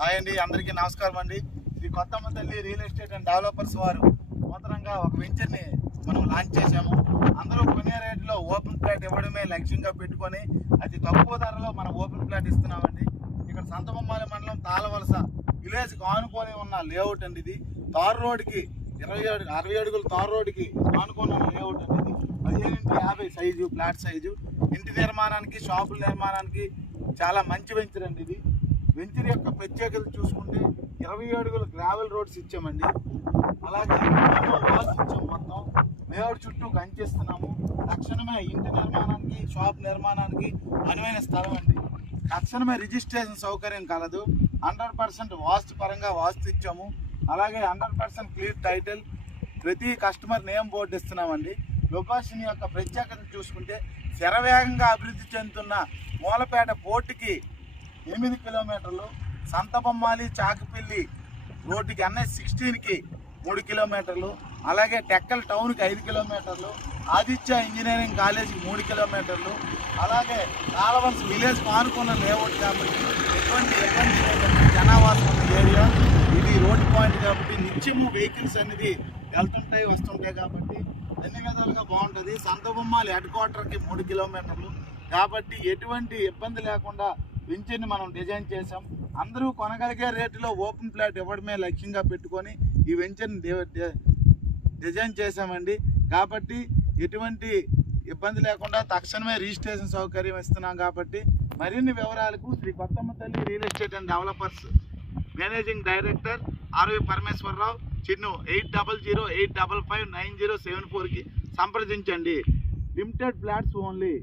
Hi అండి, అందరికీ నమస్కారం అండి. Shri Kothamma Thalli real estate and developers వారు నూతనంగా ఒక వెంచర్ని మనం లాంచ్ చేశాము. అందరూ కొనే రేట్లో ఓపెన్ ప్లాట్ ఇవ్వడమే లక్ష్యంగా పెట్టుకొని అతి తక్కువ ధరలో మనం ఓపెన్ ప్లాట్ ఇస్తున్నామండి. ఇక్కడ సంతబొమ్మాలి మండలం తాళవలస విలేజ్కి ఆనుకొని ఉన్న లేఅవుట్ అండి. ఇది తార్ రోడ్కి 60 అడుగుల తార్ రోడ్కి ఆనుకొని ఉన్న లేఅవుట్ అండి. ఇది 15x50 సైజు ఫ్లాట్ సైజు. ఇంటి నిర్మాణానికి, షాపుల నిర్మాణానికి చాలా మంచి వెంచర్ అండి. ఇది వెంచర్ యొక్క ప్రత్యేకత చూసుకుంటే 20 అడుగుల గ్రావెల్ రోడ్స్ ఇచ్చామండి. అలాగే వాల్స్ ఇచ్చాము. మొత్తం లేఅవుట్ చుట్టూ కంచేస్తున్నాము. తక్షణమే ఇంటి నిర్మాణానికి, షాప్ నిర్మాణానికి అనువైన స్థలం అండి. తక్షణమే రిజిస్ట్రేషన్ సౌకర్యం కలదు. 100% వాస్తు పరంగా వాస్తు ఇచ్చాము. అలాగే 100% క్లియర్ టైటిల్, ప్రతి కస్టమర్ నేమ్ బోర్డు ఇస్తున్నామండి. లొకేషన్ యొక్క ప్రత్యేకత చూసుకుంటే శరవేగంగా అభివృద్ధి చెందుతున్న మూలపేట పోర్టుకి 8 కిలోమీటర్లు, సంతబొమ్మాలి చాకుపల్లి రోడ్డుకి NH16కి 3 కిలోమీటర్లు, అలాగే టెక్కల్ టౌన్కి 5 కిలోమీటర్లు, ఆదిత్య ఇంజనీరింగ్ కాలేజీకి 3 కిలోమీటర్లు, అలాగే తాళవలస విలేజ్ ఆనుకున్న లేఅవుట్ కాబట్టి ఎటువంటి ఇబ్బంది లేదండి. జనావాసం ఉన్న ఏరియా ఇది, రోడ్ పాయింట్ కాబట్టి నిత్యము వెహికల్స్ అనేది వెళ్తుంటాయి వస్తుంటాయి కాబట్టి అన్ని విధాలుగా బాగుంటుంది. సంతబొమ్మాలి హెడ్ క్వార్టర్కి 3 కిలోమీటర్లు కాబట్టి ఎటువంటి ఇబ్బంది లేకుండా వెంచర్ని మనం డిజైన్ చేసాం. అందరూ కొనగలిగే రేటులో ఓపెన్ ప్లాట్ ఇవ్వడమే లక్ష్యంగా పెట్టుకొని ఈ వెంచర్ని డిజైన్ చేసామండి. కాబట్టి ఎటువంటి ఇబ్బంది లేకుండా తక్షణమే రిజిస్ట్రేషన్ సౌకర్యం ఇస్తున్నాం. కాబట్టి మరిన్ని వివరాలకు Shri Kothamma Thalli real estate and developers managing director RV Parameshwararao, Chinnu 8008559074కి సంప్రదించండి. Limited flats only.